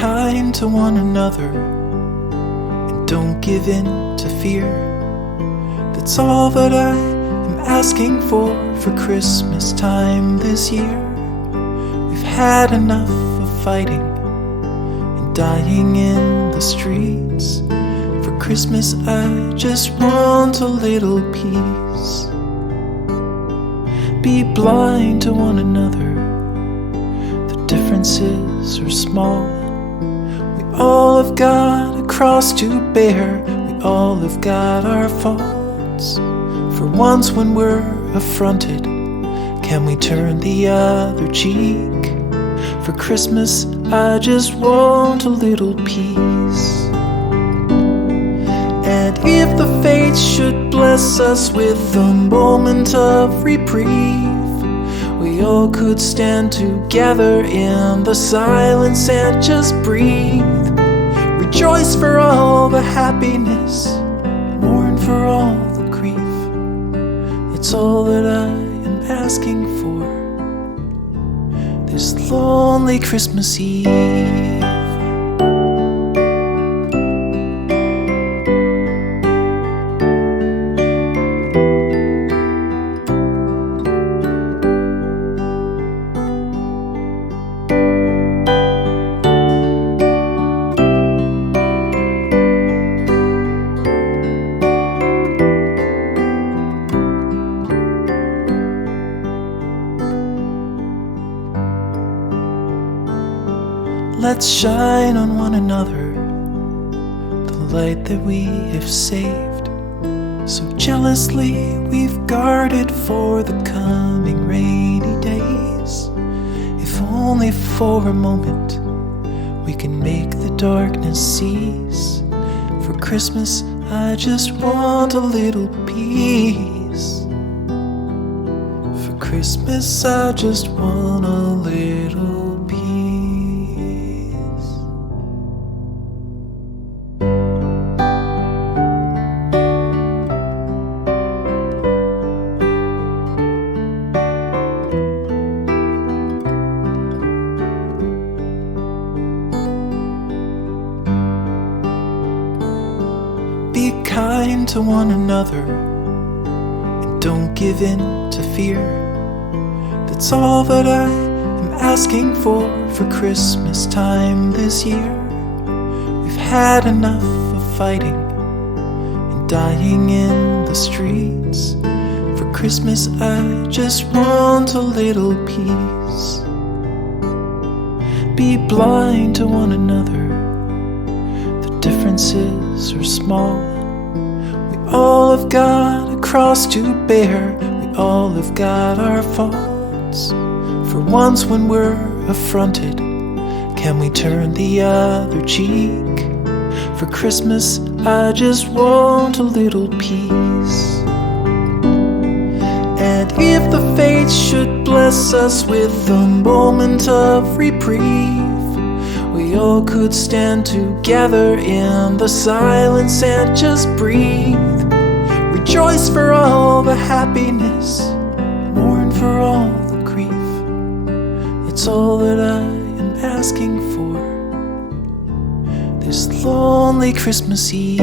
kind to one another and don't give in to fear. That's all that I am asking for Christmas time this year. We've had enough of fighting and dying in the streets. For Christmas I just want a little peace. Be blind to one another, the differences are small. We all have got a cross to bear, we all have got our faults. For once when we're affronted, can we turn the other cheek? For Christmas I just want a little peace. And if the fates should bless us with a moment of reprieve, we all could stand together in the silence and just breathe. Rejoice for all the happiness, mourn for all the grief. It's all that I am asking for this lonely Christmas Eve. Let's shine on one another the light that we have saved. So jealously we've guarded for the coming rainy days. If only for a moment we can make the darkness cease. For Christmas I just want a little peace. For Christmas I just want a little peace. Be kind to one another and don't give in to fear. That's all that I am asking for Christmas time this year. We've had enough of fighting and dying in the streets. For Christmas I just want a little peace. Be blind to one another, the differences are small. We all have got a cross to bear, we all have got our faults. For once when we're affronted, can we turn the other cheek? For Christmas I just want a little peace. And if the fates should bless us with a moment of reprieve, we all could stand together in the silence and just breathe. Rejoice for all the happiness, mourn for all the grief. It's all that I am asking for this lonely Christmas Eve.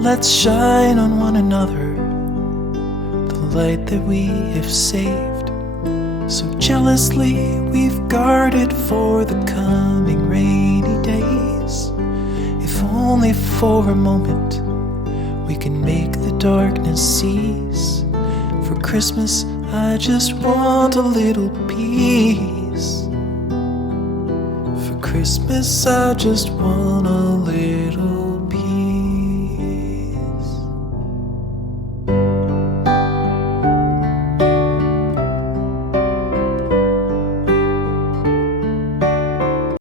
Let's shine on one another the light that we have saved. So jealously we've guarded for the coming rainy days. If only for a moment we can make the darkness cease. For Christmas I just want a little peace. For Christmas I just want a